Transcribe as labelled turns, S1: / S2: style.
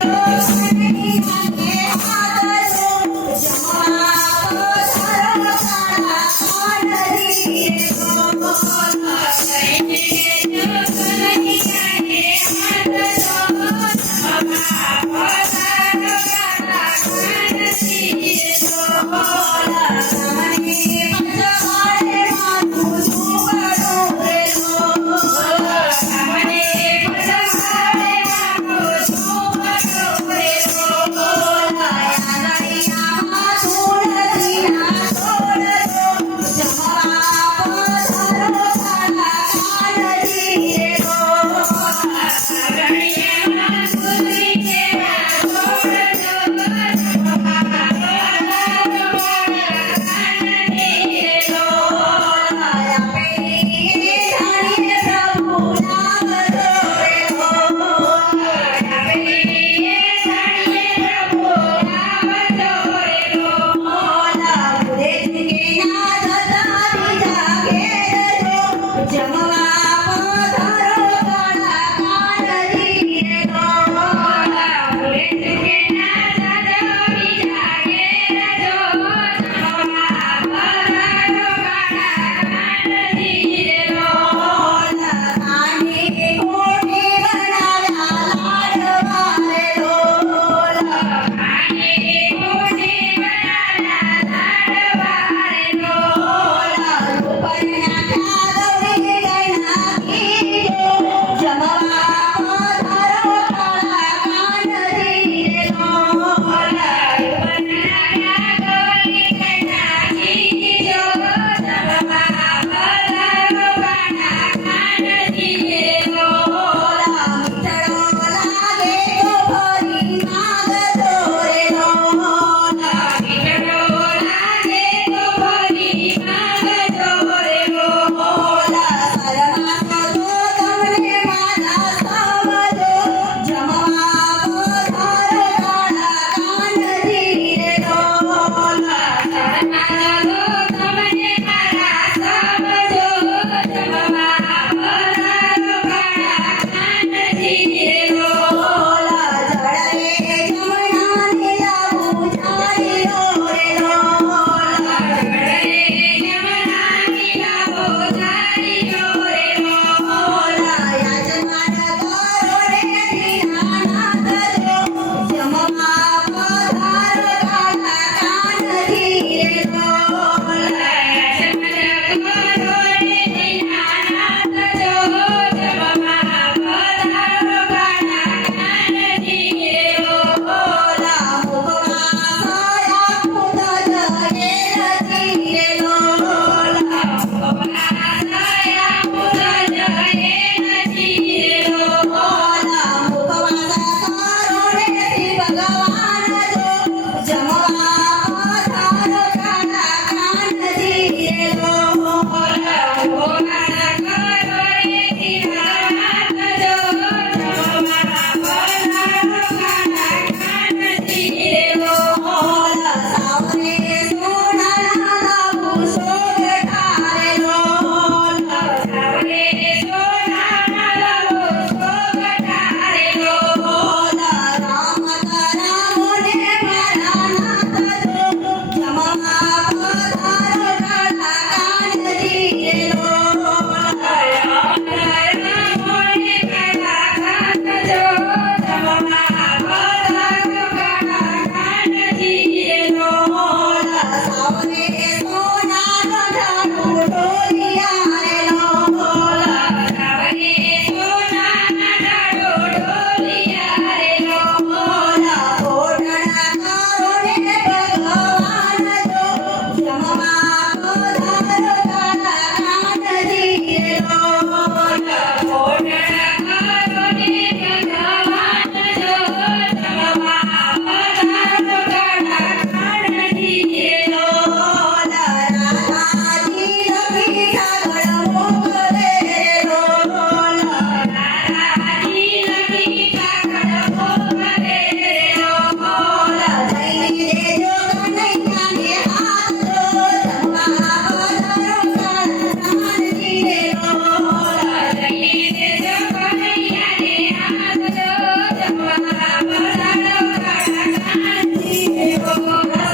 S1: Bye.